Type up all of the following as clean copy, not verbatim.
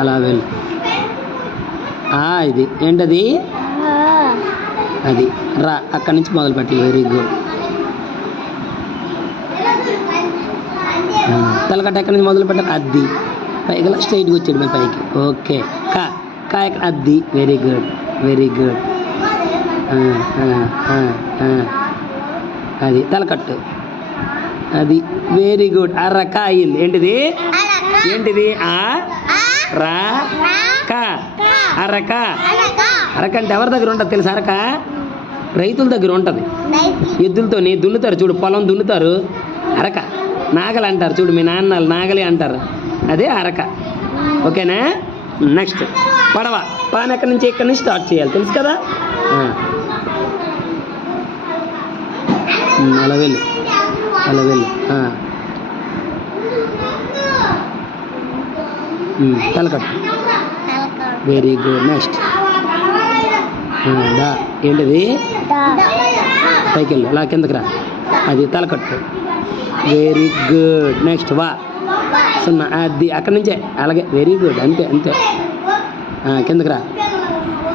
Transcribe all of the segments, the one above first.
అలా వెళ్ళు. ఇది ఏంటది? అది రా, అక్కడి నుంచి మొదలు పెట్టి. Very good. తలకట్ట ఎక్కడి నుంచి మొదలు పెట్టాలి? అది పైకి స్ట్రైట్గా వచ్చాడు మీ పైకి. ఓకే. కా ఎక్కడ? అది. Very good, very good. అది తలకట్టు. అది వెరీ గుడ్. అరక అయింది. ఏంటిది? ఏంటిది? రా కా. అరక. అరక అంటే ఎవరి దగ్గర ఉంటుంది తెలుసా? అరక రైతుల దగ్గర ఉంటుంది. ఎద్దులతో దున్నుతారు చూడు, పొలం దున్నుతారు. అరక. నాగలి అంటారు చూడు, మీ నాన్నలు నాగలి అంటారు. అదే అరక. ఓకేనా? నెక్స్ట్ పడవ. పాన్ ఎక్కడి నుంచి? ఇక్కడి నుంచి స్టార్ట్ చేయాలి, తెలుసు కదా? అలా వెళ్ళు, అలా వెళ్ళు. తలకట్టు. Very good. నెక్స్ట్ దా. ఏంటిది? పైకి వెళ్ళు, అలా కిందకి రా. అది తలకట్టు. Very good. నెక్స్ట్ వా. సున్నా. అది అక్కడి నుంచే. అలాగే. Very good. అంతే అంతే. కిందకి రా.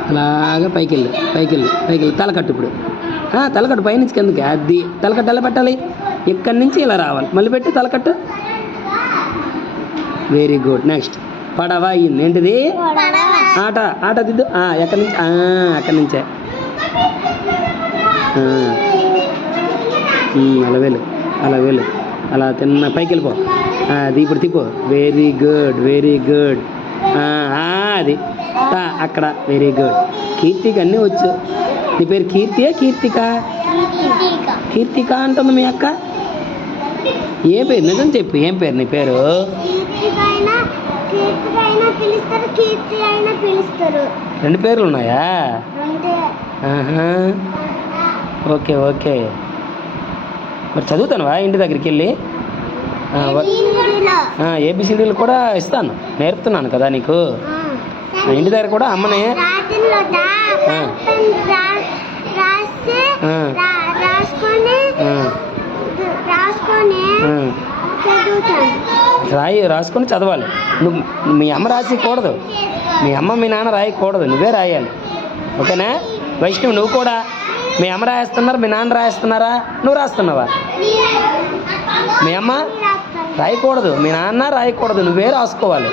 అలాగా పైకి వెళ్ళు, పైకి వెళ్ళు, పైకి వెళ్ళు. తలకట్టు. ఇప్పుడు తలకట్టు పైనుంచి కిందకి. అది తలకట్టు ఎలా పెట్టాలి? ఇక్కడి నుంచి ఇలా రావాలి. మళ్ళీ పెట్టి తలకట్టు. Very good. నెక్స్ట్ పడవ అయింది. ఏంటిది? ఆట. ఆట దిద్దు. ఎక్కడి నుంచి? అక్కడి నుంచే. అలా వెళ్ళు, అలా వెళ్ళు. అలా తిన్న పైకి వెళ్ళిపో. అది ఇప్పుడు తిప్పు. Very good, very good. అది అక్కడ. Very good. కీర్తికి అన్నీ వచ్చు. నీ పేరు కీర్తియా కీర్తిక? కీర్తిక అంటుంది మీ అక్క. ఏ పేరు? నిజం చెప్పు, ఏం పేరు నీ పేరు? రెండు పేర్లు ఉన్నాయా? Okay okay. మరి చదువుతానువా ఇంటి దగ్గరికి వెళ్ళి? ఏబిసిడీలు కూడా ఇస్తాను, నేర్పుతున్నాను కదా నీకు. ఇంటి దగ్గర కూడా అమ్మనే. రాసుకొని చదవాలి. నువ్వు మీ అమ్మ రాయకూడదు, మీ అమ్మ మీ నాన్న రాయకూడదు, నువ్వే రాయాలి. ఓకేనా? వైష్ణవి నువ్వు కూడా. మీ అమ్మ రాయిస్తున్నారు, మీ నాన్న రాయిస్తున్నారా? నువ్వు రాస్తున్నావా? మీ అమ్మ రాయకూడదు, మీ నాన్న రాయకూడదు, నువ్వే రాసుకోవాలి.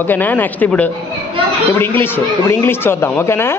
ఓకేనా? నెక్స్ట్ ఇప్పుడు ఇంగ్లీష్ చూద్దాం. ఓకేనా?